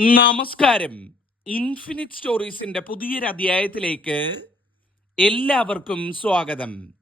നമസ്കാരം. ഇൻഫിനിറ്റ് സ്റ്റോറീസിന്റെ പുതിയൊരു അധ്യായത്തിലേക്ക് എല്ലാവർക്കും സ്വാഗതം.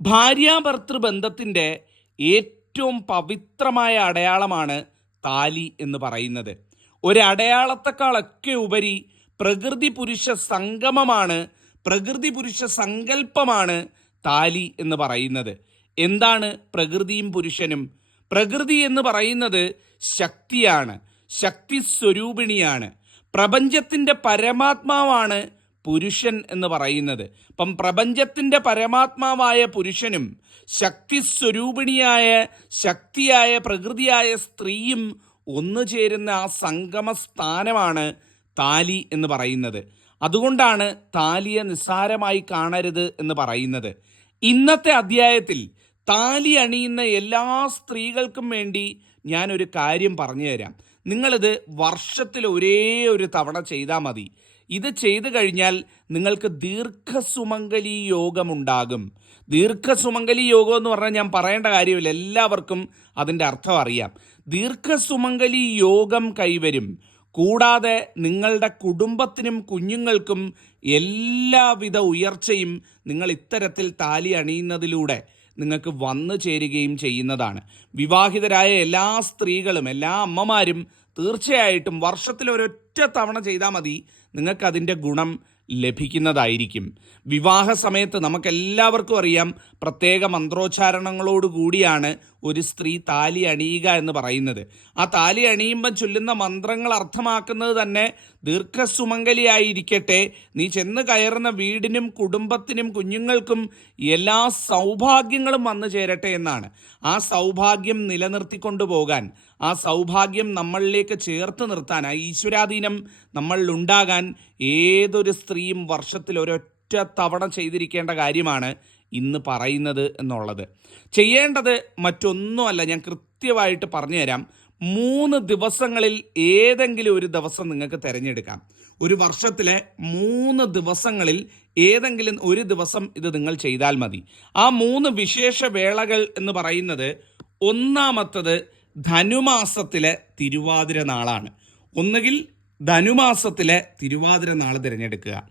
ഭാര്യാഭർത്തൃ ബന്ധത്തിന്റെ ഏറ്റവും പവിത്രമായ അടയാളമാണ് താലി എന്ന് പറയുന്നത്. ഒരടയാളത്തെക്കാളൊക്കെ ഉപരി പ്രകൃതി പുരുഷ സംഗമമാണ് പ്രകൃതി പുരുഷ സങ്കല്പമാണ് താലി എന്ന് പറയുന്നത്. എന്താണ് പ്രകൃതിയും പുരുഷനും? പ്രകൃതി എന്ന് പറയുന്നത് ശക്തിയാണ്. ശക്തി സ്വരൂപിണിയാണ് പ്രപഞ്ചത്തിന്റെ പരമാത്മാവാണ് പുരുഷൻ എന്ന് പറയുന്നത്. അപ്പം പ്രപഞ്ചത്തിന്റെ പരമാത്മാവായ പുരുഷനും ശക്തി സ്വരൂപിണിയായ ശക്തിയായ പ്രകൃതിയായ സ്ത്രീയും ഒന്നു ചേരുന്ന ആ സംഗമ സ്ഥാനമാണ് താലി എന്ന് പറയുന്നത്. അതുകൊണ്ടാണ് താലിയെ നിസ്സാരമായി കാണരുത് എന്ന് പറയുന്നത്. ഇന്നത്തെ അധ്യായത്തിൽ താലി അണിയുന്ന എല്ലാ സ്ത്രീകൾക്കും വേണ്ടി ഞാനൊരു കാര്യം പറഞ്ഞു തരാം നിങ്ങളിത് വർഷത്തിൽ ഒരേ ഒരു തവണ ചെയ്താൽ മതി. ഇത് ചെയ്തു കഴിഞ്ഞാൽ നിങ്ങൾക്ക് ദീർഘസുമംഗലി യോഗമുണ്ടാകും. ദീർഘസുമംഗലി യോഗം എന്ന് പറഞ്ഞാൽ ഞാൻ പറയേണ്ട കാര്യമില്ല. എല്ലാവർക്കും അതിന്റെ അർത്ഥം അറിയാം. ദീർഘസുമംഗലി യോഗം കൈവരും. കൂടാതെ നിങ്ങളുടെ കുടുംബത്തിനും കുഞ്ഞുങ്ങൾക്കും എല്ലാവിധ ഉയർച്ചയും നിങ്ങൾ ഇത്തരത്തിൽ താലി അണിയുന്നതിലൂടെ നിങ്ങൾക്ക് വന്നു ചേരുകയും ചെയ്യുന്നതാണ്. വിവാഹിതരായ എല്ലാ സ്ത്രീകളും എല്ലാ അമ്മമാരും തീർച്ചയായിട്ടും വർഷത്തിൽ ഒരൊറ്റ തവണ ചെയ്താൽ മതി നിങ്ങൾക്കതിന്റെ ഗുണം ലഭിക്കുന്നതായിരിക്കും. വിവാഹ സമയത്ത് നമുക്കെല്ലാവർക്കും അറിയാം പ്രത്യേക മന്ത്രോച്ചാരണങ്ങളോട് കൂടിയാണ് ഒരു സ്ത്രീ താലി അണിയുക എന്ന് പറയുന്നത്. ആ താലി അണിയുമ്പം ചൊല്ലുന്ന മന്ത്രങ്ങൾ അർത്ഥമാക്കുന്നത് തന്നെ ദീർഘസുമംഗലിയായിരിക്കട്ടെ നീ ചെന്ന് കയറുന്ന വീടിനും കുടുംബത്തിനും കുഞ്ഞുങ്ങൾക്കും എല്ലാ സൗഭാഗ്യങ്ങളും വന്നു ചേരട്ടെ എന്നാണ്. ആ സൗഭാഗ്യം നിലനിർത്തിക്കൊണ്ടു പോകാൻ ആ സൗഭാഗ്യം നമ്മളിലേക്ക് ചേർത്ത് നിർത്താൻ ആ ഈശ്വരാധീനം നമ്മളിൽ ഉണ്ടാകാൻ ഏതൊരു സ്ത്രീയും വർഷത്തിൽ ഒരൊറ്റ തവണ ചെയ്തിരിക്കേണ്ട കാര്യമാണ് ഇന്ന് പറയുന്നത് എന്നുള്ളത്. ചെയ്യേണ്ടത് മറ്റൊന്നുമല്ല ഞാൻ കൃത്യമായിട്ട് പറഞ്ഞു തരാം മൂന്ന് ദിവസങ്ങളിൽ ഏതെങ്കിലും ഒരു ദിവസം നിങ്ങൾക്ക് തിരഞ്ഞെടുക്കാം. ഒരു വർഷത്തിലെ മൂന്ന് ദിവസങ്ങളിൽ ഏതെങ്കിലും ഒരു ദിവസം ഇത് നിങ്ങൾ ചെയ്താൽ മതി. ആ മൂന്ന് വിശേഷ വേളകൾ എന്ന് പറയുന്നത് ഒന്നാമത്തത് ധനുമാസത്തിലെ തിരുവാതിര നാളാണ്. ഒന്നുകിൽ ധനുമാസത്തിലെ തിരുവാതിര നാൾ തിരഞ്ഞെടുക്കുക.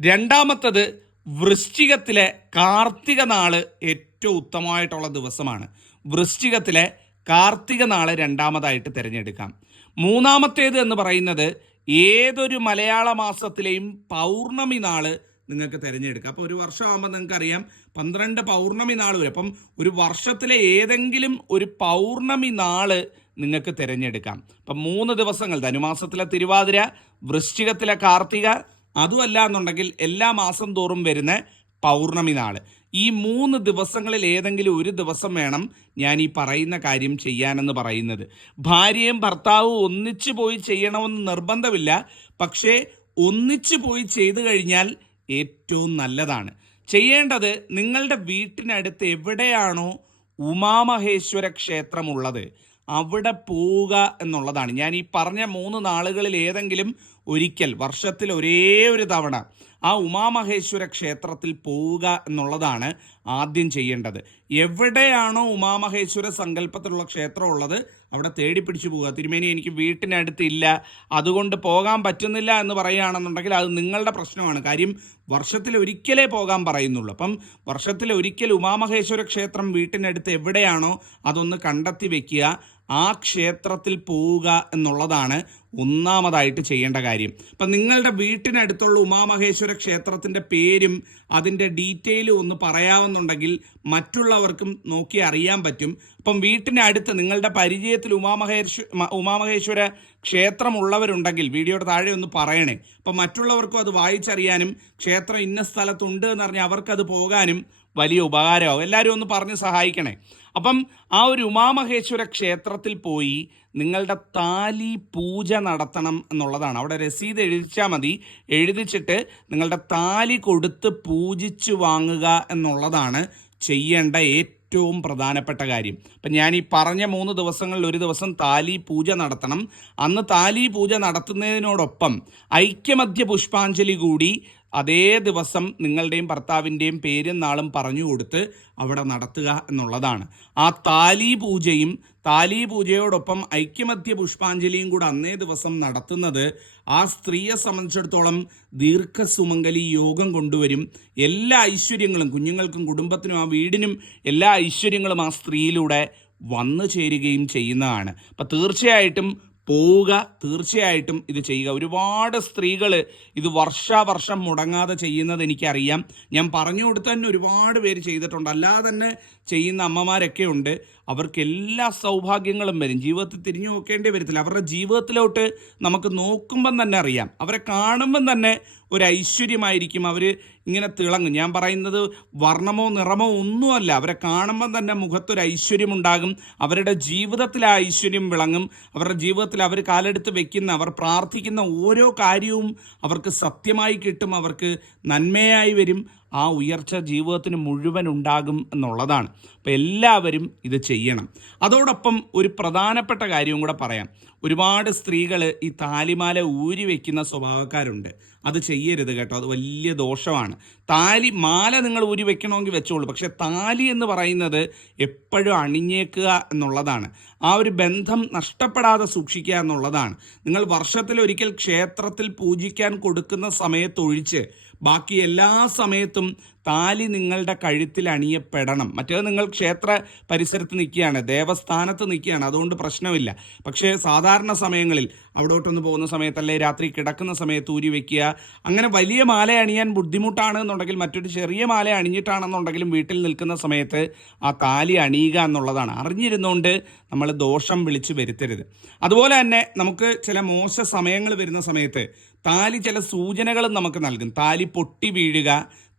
രണ്ടാമത്തത് വൃശ്ചികത്തിലെ കാർത്തിക നാൾ ഏറ്റവും ഉത്തമമായിട്ടുള്ള ദിവസമാണ്. വൃശ്ചികത്തിലെ കാർത്തിക നാൾ രണ്ടാമതായിട്ട് തിരഞ്ഞെടുക്കാം. മൂന്നാമത്തേത് എന്ന് പറയുന്നത് ഏതൊരു മലയാള മാസത്തിലെയും പൗർണമി നാൾ നിങ്ങൾക്ക് തിരഞ്ഞെടുക്കാം. അപ്പോൾ ഒരു വർഷമാകുമ്പോൾ നിങ്ങൾക്ക് അറിയാം പന്ത്രണ്ട് പൗർണമി നാൾ വരെ. അപ്പം ഒരു വർഷത്തിലെ ഏതെങ്കിലും ഒരു പൗർണമി നാൾ നിങ്ങൾക്ക് തിരഞ്ഞെടുക്കാം. അപ്പം മൂന്ന് ദിവസങ്ങൾ ധനുമാസത്തിലെ തിരുവാതിര വൃശ്ചികത്തിലെ കാർത്തിക അതുമല്ല എന്നുണ്ടെങ്കിൽ എല്ലാ മാസം തോറും വരുന്ന പൗർണമി നാൾ. ഈ മൂന്ന് ദിവസങ്ങളിൽ ഏതെങ്കിലും ഒരു ദിവസം വേണം ഞാൻ ഈ പറയുന്ന കാര്യം ചെയ്യാനെന്ന് പറയുന്നത്. ഭാര്യയും ഭർത്താവും ഒന്നിച്ചു പോയി ചെയ്യണമെന്ന് നിർബന്ധമില്ല. പക്ഷേ ഒന്നിച്ചു പോയി ചെയ്തു കഴിഞ്ഞാൽ ഏറ്റവും നല്ലതാണ്. ചെയ്യേണ്ടത് നിങ്ങളുടെ വീട്ടിനടുത്ത് എവിടെയാണോ ഉമാമഹേശ്വര ക്ഷേത്രമുള്ളത്. അവിടെ പോവുക എന്നുള്ളതാണ്. ഞാൻ ഈ പറഞ്ഞ മൂന്ന് നാളുകളിൽ ഏതെങ്കിലും ഒരിക്കൽ വർഷത്തിൽ ഒരേ ഒരു തവണ ആ ഉമാമഹേശ്വര ക്ഷേത്രത്തിൽ പോവുക എന്നുള്ളതാണ് ആദ്യം ചെയ്യേണ്ടത്. എവിടെയാണോ ഉമാമഹേശ്വര സങ്കല്പത്തിലുള്ള ക്ഷേത്രം ഉള്ളത് അവിടെ തേടി പിടിച്ചു പോവുക. തിരുമേനി എനിക്ക് വീട്ടിനടുത്തില്ല അതുകൊണ്ട് പോകാൻ പറ്റുന്നില്ല എന്ന് പറയുകയാണെന്നുണ്ടെങ്കിൽ അത് നിങ്ങളുടെ പ്രശ്നമാണ്. കാര്യം വർഷത്തിൽ ഒരിക്കലേ പോകാൻ പറയുന്നുള്ളൂ. അപ്പം വർഷത്തിൽ ഒരിക്കൽ ഉമാമഹേശ്വര ക്ഷേത്രം വീട്ടിനടുത്ത് എവിടെയാണോ അതൊന്ന് കണ്ടെത്തി വെക്കുക. ആ ക്ഷേത്രത്തിൽ പോവുക എന്നുള്ളതാണ് ഒന്നാമതായിട്ട് ചെയ്യേണ്ട കാര്യം. അപ്പം നിങ്ങളുടെ വീട്ടിനടുത്തുള്ള ഉമാമഹേശ്വര ക്ഷേത്രത്തിന്റെ പേരും അതിന്റെ ഡീറ്റെയിലും ഒന്ന് പറയാമെന്നുണ്ടെങ്കിൽ മറ്റുള്ളവർക്കും നോക്കി അറിയാൻ പറ്റും. അപ്പം വീട്ടിനടുത്ത് നിങ്ങളുടെ പരിചയത്തിൽ ഉമാമഹേശ്വര ഉമാമഹേശ്വര ക്ഷേത്രമുള്ളവരുണ്ടെങ്കിൽ വീഡിയോയുടെ താഴെ ഒന്ന് പറയണേ. അപ്പം മറ്റുള്ളവർക്കും അത് വായിച്ചറിയാനും ക്ഷേത്രം ഇന്ന സ്ഥലത്തുണ്ട് എന്ന് പറഞ്ഞാൽ അവർക്കത് പോകാനും വലിയ ഉപകാരമാവും എല്ലാവരും ഒന്ന് പറഞ്ഞ് സഹായിക്കണേ. അപ്പം ആ ഒരു ഉമാമഹേശ്വര ക്ഷേത്രത്തിൽ പോയി നിങ്ങളുടെ താലി പൂജ നടത്തണം എന്നുള്ളതാണ്. അവിടെ രസീത് എഴുതിച്ചാൽ മതി. എഴുതിച്ചിട്ട് നിങ്ങളുടെ താലി കൊടുത്ത് പൂജിച്ചു വാങ്ങുക എന്നുള്ളതാണ് ചെയ്യേണ്ട ഏറ്റവും പ്രധാനപ്പെട്ട കാര്യം. അപ്പം ഞാൻ ഈ പറഞ്ഞ മൂന്ന് ദിവസങ്ങളിൽ ഒരു ദിവസം താലി പൂജ നടത്തണം. അന്ന് താലി പൂജ നടത്തുന്നതിനോടൊപ്പം ഐക്യമധ്യ പുഷ്പാഞ്ജലി കൂടി അതേ ദിവസം നിങ്ങളുടെയും ഭർത്താവിന്റെയും പേരും നാളും പറഞ്ഞു കൊടുത്ത് അവിടെ നടത്തുക എന്നുള്ളതാണ്. ആ താലി പൂജയും താലി പൂജയോടൊപ്പം ഐക്യമധ്യ പുഷ്പാഞ്ജലിയും കൂടെ അന്നേ ദിവസം നടത്തുന്നത് ആ സ്ത്രീയെ സംബന്ധിച്ചിടത്തോളം ദീർഘസുമംഗലി യോഗം കൊണ്ടുവരും. എല്ലാ ഐശ്വര്യങ്ങളും കുഞ്ഞുങ്ങൾക്കും കുടുംബത്തിനും ആ വീടിനും എല്ലാ ഐശ്വര്യങ്ങളും ആ സ്ത്രീയിലൂടെ വന്നു ചേരുകയും ചെയ്യുന്നതാണ്. അപ്പം തീർച്ചയായിട്ടും പോവുക. തീർച്ചയായിട്ടും ഇത് ചെയ്യുക. ഒരുപാട് സ്ത്രീകൾ ഇത് വർഷാവർഷം മുടങ്ങാതെ ചെയ്യുന്നത് എനിക്കറിയാം. ഞാൻ പറഞ്ഞു കൊടുത്ത തന്നെ ഒരുപാട് പേര് ചെയ്തിട്ടുണ്ട്. അല്ലാതെ തന്നെ ചെയ്യുന്ന അമ്മമാരൊക്കെ ഉണ്ട്. അവർക്ക് എല്ലാ സൗഭാഗ്യങ്ങളും വരും. ജീവിതത്തിൽ തിരിഞ്ഞു നോക്കേണ്ടി വരത്തില്ല. അവരുടെ ജീവിതത്തിലോട്ട് നമുക്ക് നോക്കുമ്പം തന്നെ അറിയാം. അവരെ കാണുമ്പം തന്നെ ഒരു ഐശ്വര്യമായിരിക്കും. അവർ ഇങ്ങനെ തിളങ്ങും. ഞാൻ പറയുന്നത് വർണമോ നിറമോ ഒന്നുമല്ല. അവരെ കാണുമ്പം തന്നെ മുഖത്തൊരു ഐശ്വര്യമുണ്ടാകും അവരുടെ ജീവിതത്തിൽ ആ ഐശ്വര്യം വിളങ്ങും. അവരുടെ ജീവിതത്തിൽ അവർ കാലെടുത്ത് വെക്കുന്ന അവർ പ്രാർത്ഥിക്കുന്ന ഓരോ കാര്യവും അവർക്ക് സത്യമായി കിട്ടും. അവർക്ക് നന്മയായി വരും. ആ ഉയർച്ച ജീവിതത്തിന് മുഴുവൻ ഉണ്ടാകും എന്നുള്ളതാണ്. അപ്പോൾ എല്ലാവരും ഇത് ചെയ്യണം. അതോടൊപ്പം ഒരു പ്രധാനപ്പെട്ട കാര്യവും കൂടെ പറയാം. ഒരുപാട് സ്ത്രീകൾ ഈ താലിമാല ഊരി വയ്ക്കുന്ന സ്വഭാവക്കാരുണ്ട്. അത് ചെയ്യരുത് കേട്ടോ. അത് വലിയ ദോഷമാണ്. താലി മാല നിങ്ങൾ ഊരി വെക്കണമെങ്കിൽ വെച്ചോളൂ. പക്ഷേ താലി എന്ന് പറയുന്നത് എപ്പോഴും അണിഞ്ഞേക്കുക എന്നുള്ളതാണ്. ആ ഒരു ബന്ധം നഷ്ടപ്പെടാതെ സൂക്ഷിക്കുക എന്നുള്ളതാണ്. നിങ്ങൾ വർഷത്തിൽ ഒരിക്കൽ ക്ഷേത്രത്തിൽ പൂജിക്കാൻ കൊടുക്കുന്ന സമയത്തൊഴിച്ച് ബാക്കി എല്ലാ സമയത്തും താലി നിങ്ങളുടെ കഴുത്തിൽ അണിയപ്പെടണം. മറ്റേത് നിങ്ങൾ ക്ഷേത്ര പരിസരത്ത് നിൽക്കുകയാണ് ദേവസ്ഥാനത്ത് നിൽക്കുകയാണ് അതുകൊണ്ട് പ്രശ്നമില്ല. പക്ഷേ സാധാരണ സമയങ്ങളിൽ അവിടോട്ടൊന്ന് പോകുന്ന സമയത്തല്ലേ രാത്രി കിടക്കുന്ന സമയത്ത് ഊരി വെക്കുക അങ്ങനെ വലിയ മാല അണിയാൻ ബുദ്ധിമുട്ടാണ് എന്നുണ്ടെങ്കിൽ മറ്റൊരു ചെറിയ മാല അണിഞ്ഞിട്ടാണെന്നുണ്ടെങ്കിലും വീട്ടിൽ നിൽക്കുന്ന സമയത്ത് ആ താലി അണിയുക എന്നുള്ളതാണ്. അറിഞ്ഞിരുന്നുകൊണ്ട് നമ്മൾ ദോഷം വിളിച്ചു വരുത്തരുത്. അതുപോലെ തന്നെ നമുക്ക് ചില മോശ സമയങ്ങൾ വരുന്ന സമയത്ത് താലി ചില സൂചനകളും നമുക്ക് നൽകും. താലി പൊട്ടി വീഴുക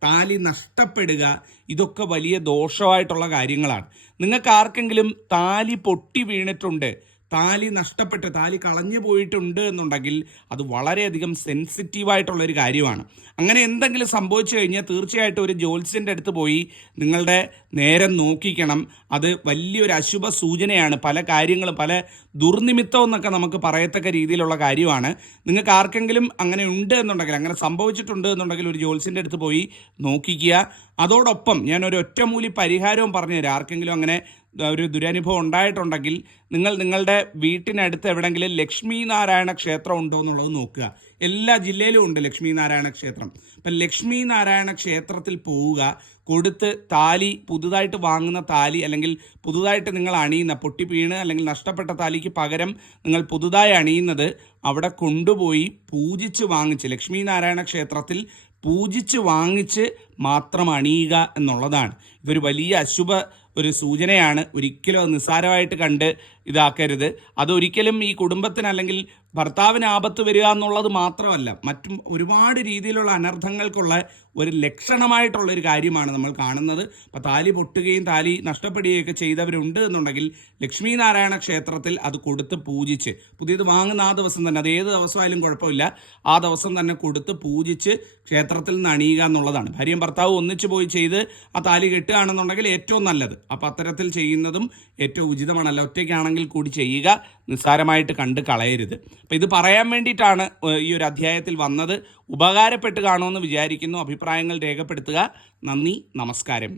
താലി നഷ്ടപ്പെടുക ഇതൊക്കെ വലിയ ദോഷമായിട്ടുള്ള കാര്യങ്ങളാണ്. നിങ്ങൾക്ക് ആർക്കെങ്കിലും താലി പൊട്ടി വീണിട്ടുണ്ട് താലി നഷ്ടപ്പെട്ട് താലി കളഞ്ഞു പോയിട്ടുണ്ട് എന്നുണ്ടെങ്കിൽ അത് വളരെയധികം സെൻസിറ്റീവായിട്ടുള്ളൊരു കാര്യമാണ്. അങ്ങനെ എന്തെങ്കിലും സംഭവിച്ചു കഴിഞ്ഞാൽ തീർച്ചയായിട്ടും ഒരു ജ്യോത്സ്യന്റെ അടുത്ത് പോയി നിങ്ങളുടെ നേരം നോക്കിക്കണം. അത് വലിയൊരു അശുഭ സൂചനയാണ്. പല കാര്യങ്ങളും പല ദുർനിമിത്തം എന്നൊക്കെ നമുക്ക് പറയത്തക്ക രീതിയിലുള്ള കാര്യമാണ്. നിങ്ങൾക്ക് ആർക്കെങ്കിലും അങ്ങനെ ഉണ്ട് എന്നുണ്ടെങ്കിൽ അങ്ങനെ സംഭവിച്ചിട്ടുണ്ട് എന്നുണ്ടെങ്കിൽ ഒരു ജ്യോത്സ്യന്റെ അടുത്ത് പോയി നോക്കിക്കുക. അതോടൊപ്പം ഞാൻ ഒരു ഒറ്റമൂലി പരിഹാരവും പറഞ്ഞുതരാം. ആർക്കെങ്കിലും അങ്ങനെ ഒരു ദുരനുഭവം ഉണ്ടായിട്ടുണ്ടെങ്കിൽ നിങ്ങൾ നിങ്ങളുടെ വീട്ടിനടുത്ത് എവിടെയെങ്കിലും ലക്ഷ്മി നാരായണ ക്ഷേത്രം ഉണ്ടോ എന്നുള്ളത് നോക്കുക. എല്ലാ ജില്ലയിലും ഉണ്ട് ലക്ഷ്മി നാരായണ ക്ഷേത്രം. അപ്പം ലക്ഷ്മി നാരായണ ക്ഷേത്രത്തിൽ പോവുക കൊടുത്ത് താലി പുതുതായിട്ട് വാങ്ങുന്ന താലി അല്ലെങ്കിൽ പുതുതായിട്ട് നിങ്ങൾ അണിയുന്ന പൊട്ടി വീണ് അല്ലെങ്കിൽ നഷ്ടപ്പെട്ട താലിക്ക് പകരം നിങ്ങൾ പുതുതായി അണിയുന്നത് അവിടെ കൊണ്ടുപോയി പൂജിച്ച് വാങ്ങിച്ച് ലക്ഷ്മി നാരായണ ക്ഷേത്രത്തിൽ പൂജിച്ച് വാങ്ങിച്ച് മാത്രം അണിയുക എന്നുള്ളതാണ്. ഇതൊരു വലിയ അശുഭ ഒരു സൂചനയാണ് ഒരിക്കലും നിസ്സാരമായിട്ട് കണ്ട് ഇതാക്കരുത്. അതൊരിക്കലും ഈ കുടുംബത്തിന് അല്ലെങ്കിൽ ഭർത്താവിന് ആപത്ത് വരിക എന്നുള്ളത് മാത്രമല്ല മറ്റും ഒരുപാട് രീതിയിലുള്ള അനർത്ഥങ്ങൾക്കുള്ള ഒരു ലക്ഷണമായിട്ടുള്ള ഒരു കാര്യമാണ് നമ്മൾ കാണുന്നത്. അപ്പോൾ താലി പൊട്ടുകയും താലി നഷ്ടപ്പെടുകയൊക്കെ ചെയ്തവരുണ്ട് എന്നുണ്ടെങ്കിൽ ലക്ഷ്മീനാരായണ ക്ഷേത്രത്തിൽ അത് കൊടുത്ത് പൂജിച്ച് പുതിയത് വാങ്ങുന്ന ആ ദിവസം തന്നെ അത് ഏത് ദിവസമായാലും കുഴപ്പമില്ല ആ ദിവസം തന്നെ കൊടുത്ത് പൂജിച്ച് ക്ഷേത്രത്തിൽ നിന്ന് അണിയുക എന്നുള്ളതാണ്. ഭാര്യയും ഭർത്താവ് ഒന്നിച്ചു പോയി ചെയ്ത് ആ താലി കെട്ടുകയാണെന്നുണ്ടെങ്കിൽ ഏറ്റവും നല്ലത്. അപ്പോൾ അത്തരത്തിൽ ചെയ്യുന്നതും ഏറ്റവും ഉചിതമാണല്ലോ ഒറ്റയ്ക്കാണെങ്കിൽ കൂടി ചെയ്യുക നിസ്സാരമായിട്ട് കണ്ട് കളയരുത്. അപ്പോൾ ഇത് പറയാൻ വേണ്ടിയിട്ടാണ് ഈ ഒരു അധ്യായത്തിൽ വന്നത്. ഉപകാരപ്പെട്ട് കാണുമെന്ന് വിചാരിക്കുന്നു അഭിപ്രായങ്ങൾ രേഖപ്പെടുത്തുക. നന്ദി നമസ്കാരം.